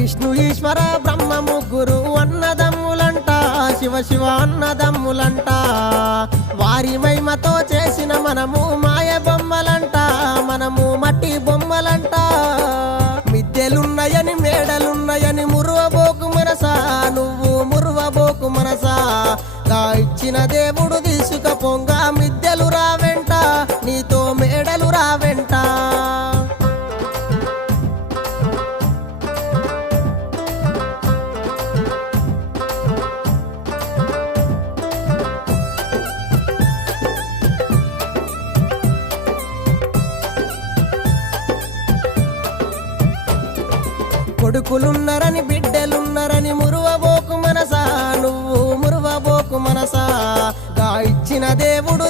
విష్ణు ఈశ్వర బ్రహ్మ ముగ్గురు అన్నదమ్ములంట, శివ శివ అన్నదమ్ములంట. వారి మహిమతో చేసిన మనము మాయ బొమ్మలంట, మనము మట్టి బొమ్మలంట. మిద్దెలున్నాయని మేడలున్నాయని మురువబోకు మనసా, నువ్వు మురువబోకు మనసా. గా ఇచ్చిన దేవుడు తీసుకపోంగా మిద్దెలు రావెంట, నీతో మేడలు రావెంట. కొడుకులున్నరని బిడ్డలున్నరని మురువబోకు మనసా, నువ్వు మురువబోకు మనసా. గా ఇచ్చిన దేవుడు